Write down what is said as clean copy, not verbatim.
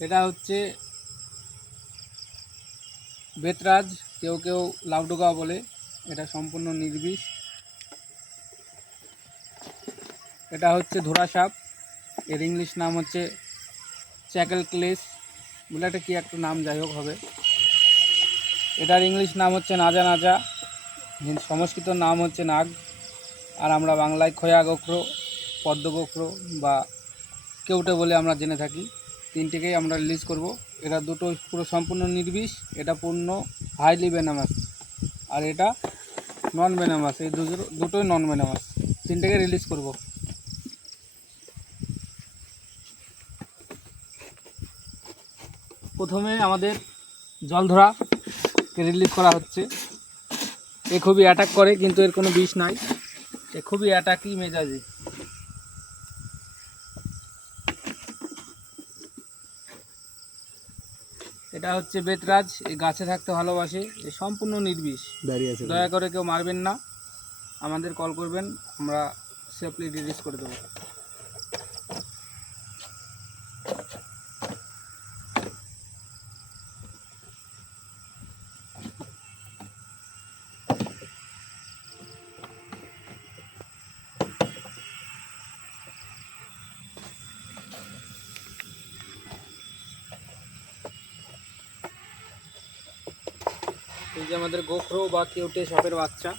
এটা হচ্ছে বেতরাজ, কেউ কেউ লাউডোগা বলে। এটা সম্পূর্ণ নির্বিষ। এটা হচ্ছে ধোড়া সাপ, এর ইংলিশ নাম হচ্ছে চ্যাকেল ক্লেস বলে একটা কি একটা নাম, যাই হোক হবে। এটার ইংলিশ নাম হচ্ছে নাজা নাজা, সংস্কৃত নাম হচ্ছে নাগ, আর আমরা বাংলায় খয়া গোখরো, পদ্ম গোখরো বা কেউটে বলে আমরা জেনে থাকি। তিনটিকেই আমরা রিলিজ করব। এটা দুটো পুরো সম্পূর্ণ নির্বিষ, এটা পূর্ণ হাইলি ভেনামাস, আর এটা নন ভেনামাস। এই দুটোই নন ভেনামাস, তিনটেকে রিলিজ করব। প্রথমে আমাদের জলধরাকে রিলিজ করা হচ্ছে। এ খুবই অ্যাটাক করে, কিন্তু এর কোনো বিষ নাই। এ খুবই অ্যাটাকি মেজাজি। এটা হচ্ছে বেতরাজ, এই গাছে থাকতে ভালোবাসে, এ সম্পূর্ণ নির্বিষ। দয়া করে কেউ মারবেন না, আমাদের কল করবেন, আমরা সেফলি রিলিজ করে দেবো। এই যে আমাদের গোখরো বা কেউটে সাপের বাচ্চা।